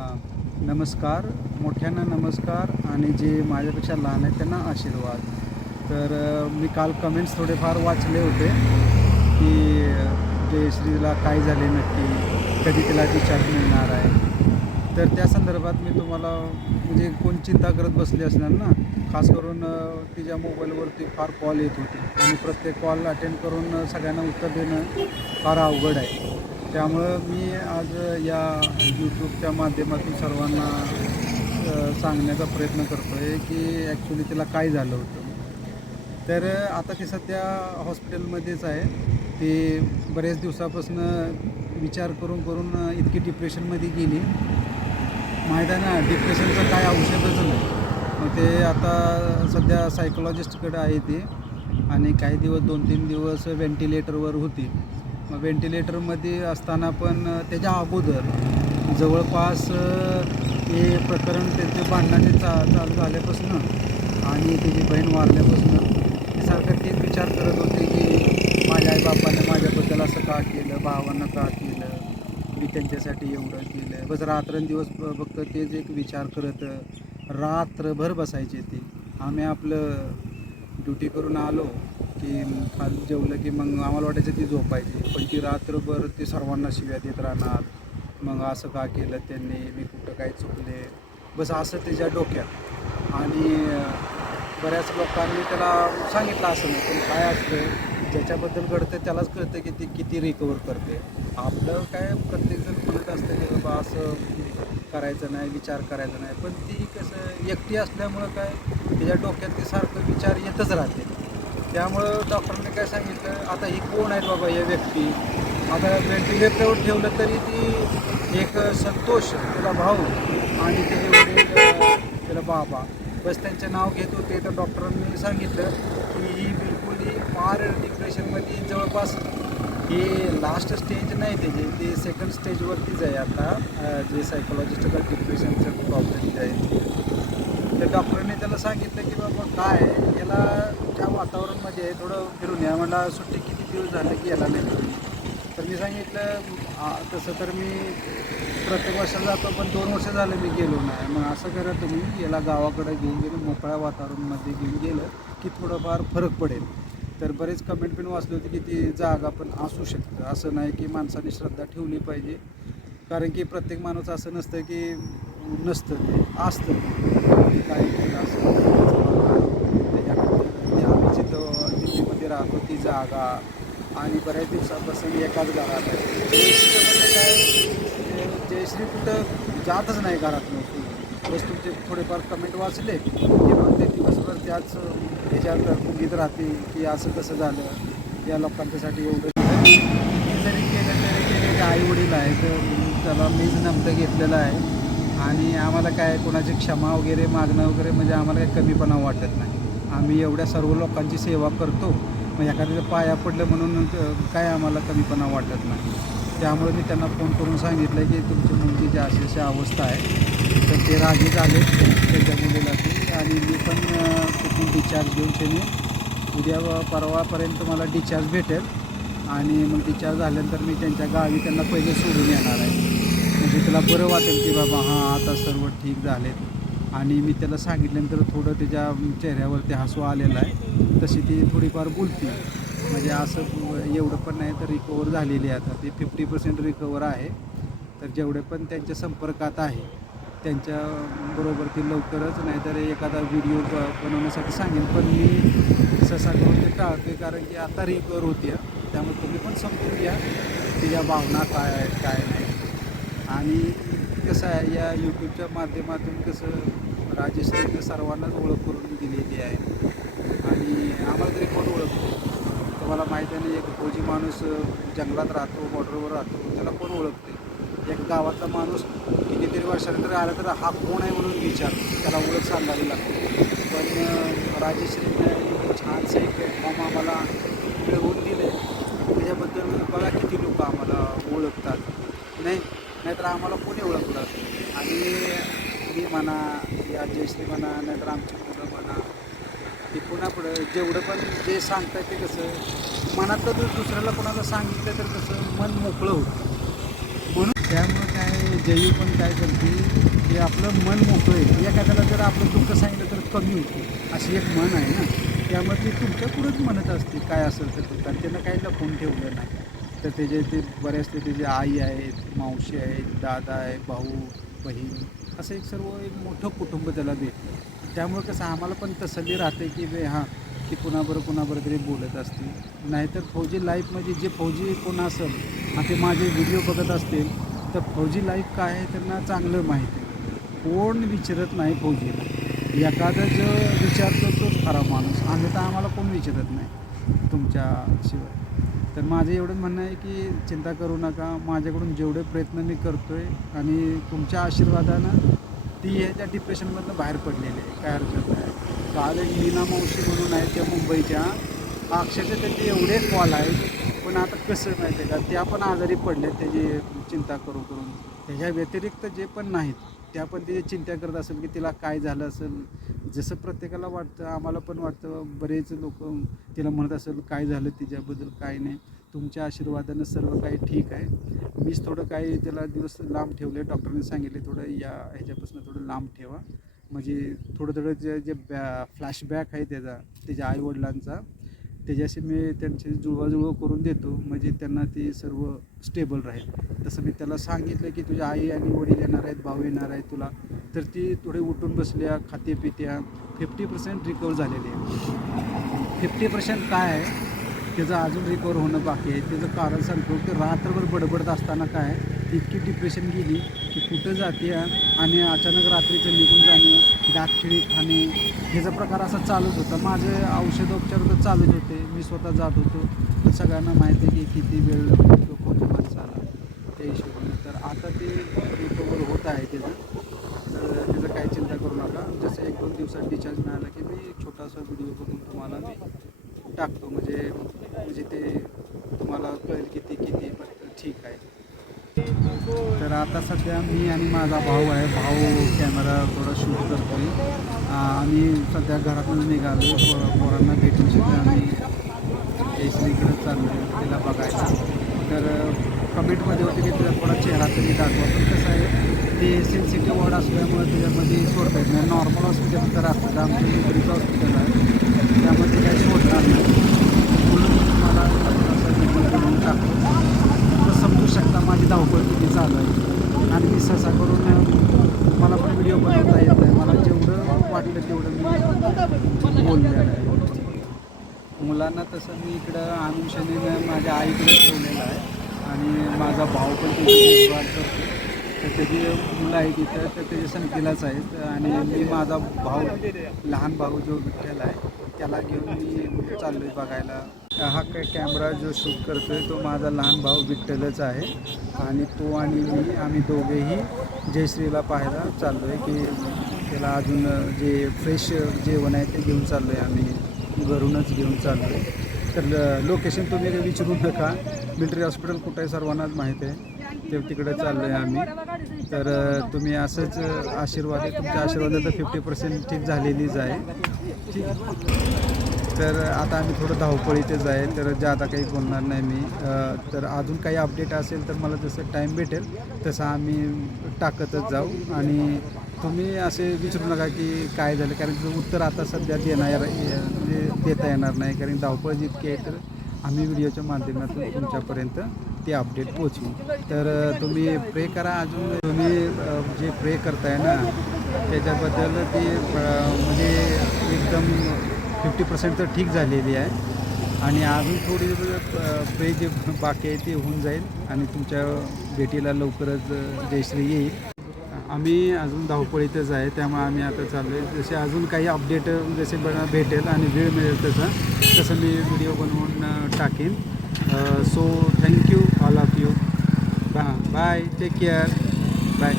हां नमस्कार मोठ्यांना नमस्कार आणि जे माझ्यापेक्षा लहान आहेत त्यांना आशीर्वाद. तर मी काल कमेंट्स थोडेफार वाचले होते की जयश्रीला काय झाले नक्की कधी तिला डिस्चार्ज मिळणार आहे. तर त्या संदर्भात मी तुम्हाला म्हणजे कोण चिंता करत बसली असणार ना खास करून तिच्या मोबाईलवरती फार कॉल येत होते. आणि प्रत्येक कॉल अटेंड करून सगळ्यांना उत्तर देणं फार अवघड आहे. त्यामुळं मी आज या यूट्यूबच्या माध्यमातून सर्वांना सांगण्याचा प्रयत्न करतो आहे की ॲक्च्युली तिला काय झालं होतं. तर आता ती सध्या हॉस्पिटलमध्येच आहे. ते बरेच दिवसापासून विचार करून करून इतकी डिप्रेशनमध्ये गेली. माहीत आहे ना डिप्रेशनचं काय औषधच नाही. मग ते आता सध्या सायकोलॉजिस्टकडे आहे ते. आणि काही दिवस दोन तीन दिवस व्हेंटिलेटरवर होती. व्हेंटिलेटरमध्ये असताना पण त्याच्या अगोदर जवळपास हे प्रकरण त्यांचे भांडणाचे चा चालू झाल्यापासून आणि त्याची बहीण वारल्यापासून ते सारखं तेच विचार करत होते की माझ्या आईबापाने माझ्याबद्दल असं का केलं? भावांना का केलं? मी त्यांच्यासाठी एवढं केलं? बस रात्रंदिवस फक्त तेच एक विचार करत रात्रभर बसायचे ते. आम्ही आपलं ड्युटी करून आलो. की खाल जेवलं की मग आम्हाला वाटायचं ती झोपायची. पण ती रात्रभर ते सर्वांना शिव्या देत राहणार. मग असं का केलं त्यांनी? मी कुठं काय चुकले? बस असं त्याच्या डोक्यात. आणि बऱ्याच लोकांनी त्याला सांगितलं असं नाही पण काय असतं ज्याच्याबद्दल घडतं त्यालाच कळतं की ती किती रिकवर करते. आपलं काय प्रत्येकजण म्हणत असतं की बाबा असं करायचं नाही विचार करायचा नाही. पण ती कसं एकटी असल्यामुळं काय तिच्या डोक्यात ते सारखं विचार येतच राहते. त्यामुळं डॉक्टरने काय सांगितलं आता ही कोण आहेत बाबा या व्यक्ती? आता व्हेंटिलेटरवर ठेवलं तरी ती एक संतोष त्याला भाऊ आणि त्याचे वडील त्याला बाबा. बस त्यांचं नाव घेत होते तर डॉक्टरांनी सांगितलं की ही बिलकुल ही फार डिप्रेशनमध्ये जवळपास हे लास्ट स्टेज नाही त्याचे ते सेकंड स्टेजवरतीच आहे आता. जे सायकोलॉजिस्टिकल डिप्रेशनचं प्रॉब्लेम आहे. तर डॉक्टरने त्याला सांगितलं की बाबा काय याला त्या वातावरणामध्ये थोडं फिरून या. मला सुट्टी किती दिवस झाले की याला नाही तर मी सांगितलं तसं तर मी प्रत्येक वर्षाला जातो पण दोन वर्ष झाले मी गेलो नाही. मग असं करा तुम्ही याला गावाकडे घेऊन गेलं मोकळ्या वातावरणामध्ये घेऊन गेलं की थोडंफार फरक पडेल. तर बरेच कमेंट पण वाचले होते की ती जागा पण असू शकतं. असं नाही की माणसाने श्रद्धा ठेवली पाहिजे. कारण की प्रत्येक माणूस असं नसतं की नसतं ते असतं की काय केलं असं आम्ही जिथं दिल्लीमध्ये राहतो ती जागा आणि बऱ्याच दिवसापासून एकाच घरात आहे जयश्रीचं म्हणजे काय ते जयश्री कुठं जातच नाही घरात नव्हती बस तुमचे थोडेफार कमेंट वाचले की मग ते दिवसभर त्याच ह्याच्यात गीत राहते की असं कसं झालं? या लोकांच्यासाठी एवढं तरी केलं तरी केले आई वडील आहेत त्याला मीच नमतं घेतलेलं आहे. आणि आम्हाला काय कोणाची क्षमा वगैरे मागणं वगैरे म्हणजे आम्हाला काही कमीपणा वाटत नाही. आम्ही एवढ्या सर्व लोकांची सेवा करतो. मग एखाद्याचं पाया पडलं म्हणून काय आम्हाला कमीपणा वाटत नाही. त्यामुळे मी त्यांना फोन करून सांगितलं की तुमची मुलगीची अशी अशी अवस्था आहे तर ते राजी झाले त्याच्या मुलीला ते आणि मी पण तिथून डिस्चार्ज घेऊन त्याने उद्या परवापर्यंत मला डिस्चार्ज भेटेल. आणि मग डिस्चार्ज झाल्यानंतर मी त्यांच्या गावी त्यांना पहिले सोडून येणार आहे. म्हणजे त्याला बरं वाटेल की बाबा हां आता सर्व ठीक झालेत. आणि मी त्याला सांगितल्यानंतर थोडं त्याच्या चेहऱ्यावरती हसू आलेलं आहे. तशी ती थोडीफार बोलती. म्हणजे असं एवढं पण नाही तर रिकवर झालेली आहे आता. ती फिफ्टी पर्सेंट रिकवर आहे. तर जेवढे पण त्यांच्या संपर्कात आहे त्यांच्या बरोबर ती लवकरच नाहीतर एखादा व्हिडिओ ब बनवण्यासाठी सांगेन. पण मी ससा करून ते टाळते कारण की आता रिकवर होती त्यामुळे तुम्ही पण समजून घ्या तिच्या भावना काय आहेत काय नाही. आणि कसं आहे या यूट्यूबच्या माध्यमातून कसं राजेश्रीनं सर्वांनाच ओळख करून दिलेली आहे. आणि आम्हाला तरी कोण ओळखतो तुम्हाला माहिती आहे ना एक फौजी माणूस जंगलात राहतो बॉर्डरवर राहतो त्याला कोण ओळखते? एक गावातला माणूस कितीतरी वर्षानंतर आला तर हा कोण आहे म्हणून विचार त्याला ओळख सांगावी लागते. पण राजेश्रीने छानसं एक प्लॅटफॉर्म आम्हाला मिळवून दिले त्याच्याबद्दल बघा किती लोक आम्हाला ओळखतात. नाही? नाहीतर आम्हाला कोणी ओळखलं? आणि मी म्हणा या जयश्री म्हणा नाहीतर आमची मुलं म्हणा ते पुन्हा पुढं जेवढं पण जे सांगतात ते कसं मनातलं जर दुसऱ्याला कोणाला सांगितलं तर कसं मन मोकळं होतं. म्हणून त्यामुळं काय जयू पण काय करते ते आपलं मन मोकळं आहे. एखाद्याला जर आपलं दुःख सांगितलं तर कमी होतं. अशी एक मन आहे ना. त्यामुळे ती तुमच्या पुढंच म्हणत असते काय असेल तर. ते. कारण त्यांना काही लपवून ठेवलं नाही. तर त्याचे ते बऱ्याच ते त्याचे आई आहेत मावशी आहेत दादा आहे भाऊ बहीण असं एक सर्व एक मोठं कुटुंब त्याला भेटतं त्यामुळे कसं आम्हाला पण तसली राहते की बे हां की कुणाबरोबर कुणाबरोबर तरी बोलत असतील. नाहीतर फौजी लाईफमध्ये जे फौजी कोण असेल आणि ते माझे व्हिडिओ बघत असतील तर फौजी लाईफ काय आहे त्यांना चांगलं माहिती आहे कोण विचारत नाही फौजीला. एखादा जो विचारतो तोच खरा माणूस. आम्ही तर आम्हाला कोण विचारत नाही तुमच्याशिवाय तर माझं एवढं म्हणणं आहे की चिंता करू नका. माझ्याकडून जेवढे प्रयत्न मी करतो आहे आणि तुमच्या आशीर्वादानं ती ह्याच्या डिप्रेशनमधनं बाहेर पडलेली आहे. काय हरकत नाही. काल एक लीना मावशी म्हणून आहे त्या मुंबईच्या. अक्षरशः त्यांचे एवढे कॉल आहेत पण आता कसं माहिती आहे का? त्या पण आजारी पडल्या त्याची चिंता करू करून. त्याच्या व्यतिरिक्त जे पण नाहीत त्या पण त्याची चिंता करत असेल की तिला काय झालं असेल. जसं प्रत्येकाला वाटतं आम्हाला पण वाटतं बरेच लोक तिला म्हणत असेल काय झालं तिच्याबद्दल काय नाही. तुमच्या आशीर्वादानं सर्व काही ठीक आहे. मीच थोडं काही त्याला दिवस लांब ठेवले डॉक्टरने सांगितले थोडं या ह्याच्यापासून थोडं लांब ठेवा. म्हणजे थोडं थोडं जे जे बॅ फ्लॅशबॅक आहे त्याचा त्याच्या आईवडिलांचा त्याच्याशी मी त्यांची जुळवाजुळव करून देतो. म्हणजे त्यांना ते सर्व स्टेबल राहील. तसं मी त्याला सांगितलं की तुझ्या आई आणि वडील येणार आहेत भाऊ येणार आहेत तुला. तर ती थोडी उठून बसल्या खाते पित्या फिफ्टी पर्सेंट रिकवर झालेली आहे. फिफ्टी पर्सेंट काय आहे? त्याचं अजून रिकवर होणं बाकी आहे. त्याचं कारण सांगतो की रात्रभर बडबडत असताना काय इतकी डिप्रेशन गेली की कुठं जाते आणि अचानक रात्रीचं निघून जाणे दातखिळी खाणे ह्याचा प्रकार असा चालूच होता. माझे औषधोपचार तर चालूच होते. मी स्वतः जात होतो. सगळ्यांना माहिती आहे की किती वेळ लागतो होतो माणसाला त्या हिशोबाने. तर आता ते रिकवर होत आहे त्याचं. तर त्याचं काही चिंता करू नका. जसं एक दोन दिवसात डिस्चार्ज मिळाला की मी छोटासा व्हिडिओ करून तुम्हाला मी टाकतो. म्हणजे म्हणजे ते तुम्हाला कळेल की ते किती ठीक आहे. तर आता सध्या मी आणि माझा भाऊ आहे. भाऊ कॅमेरा थोडा शूट करतो आम्ही सध्या घरातून निघालो. पोरांना भेटू शकतो आम्ही जयश्रीकडे चाललो आहे तिला बघायला. तर कमेंटमध्ये होते की तुझा थोडा चेहरा तरी दाखवा. पण कसं आहे ते सेन्सिटिव्ह वॉर्ड असल्यामुळे त्याच्यामध्ये सोडता येत नाही. नॉर्मल हॉस्पिटल तर असतात आमचं इकडचं हॉस्पिटल आहे. त्यामध्ये काही सोडणार नाही. म्हणून मला असं टाकतो. शकता. माझी धावपळ किती चालू आहे. आणि मी सहसा करून मला पण व्हिडिओ बनवता येत नाही. मला जेवढं वाटलं तेवढं मी बोललेलं आहे. मुलांना तसं मी इकडं अनुषणीनं माझ्या आईकडे ठेवलेलं आहे. आणि माझा भाऊ पण त्याची करतो. तर त्याची मुलं आहेत तिथं तर त्याच्या संख्येलाच आहेत. आणि मी माझा भाऊ लहान भाऊ जो विठ्ठल आहे त्याला घेऊन मी चाललो आहे बघायला. हा काय कॅमेरा जो शूट करतो आहे तो माझा लहान भाऊ विठ्ठलच आहे. आणि तो आणि मी आम्ही दोघेही जयश्रीला पाहायला चाललो आहे की त्याला अजून जे फ्रेश जेवण आहे ते घेऊन चाललो आहे आम्ही. घरूनच घेऊन चाललो आहे तर लोकेशन तुम्ही काही विचारू नका मिलिटरी हॉस्पिटल कुठं आहे सर्वांनाच माहीत आहे. ते तिकडे चाललो आहे आम्ही. तर तुम्ही असंच आशीर्वाद आहे. तुमच्या आशीर्वादात तर फिफ्टी पर्सेंट ठीक झालेलीच आहे. ठीक तर आता आम्ही थोडं धावपळीतच आहे तर जादा काही बोलणार नाही मी. तर अजून काही अपडेट असेल तर मला जसं टाईम भेटेल तसं आम्ही टाकतच जाऊ. आणि तुम्ही असे विचारू नका की काय झालं कारण त्याचं उत्तर आता सध्या देणार म्हणजे देता येणार नाही. कारण धावपळ जितकी आहे तर आम्ही व्हिडिओच्या माध्यमातून तुमच्यापर्यंत ते अपडेट पोचवू तर तुम्ही प्रे करा अजून. तुम्ही जे प्रे करताय ना त्याच्याबद्दल ती म्हणजे एकदम फिफ्टी पर्सेंट तर ठीक झालेली आहे. आणि अजून थोडी प्रे जे बाकी आहे ते होऊन जाईल आणि तुमच्या भेटीला लवकरच जयश्री येईल. आम्ही अजून धावपळीतच आहे त्यामुळे आम्ही आता चाललो आहे जसे अजून काही अपडेट जसे भेटेल आणि वेळ मिळेल तसं तसं मी व्हिडिओ बनवून टाकेन. So thank you all of you बा बाय टेक केअर बाय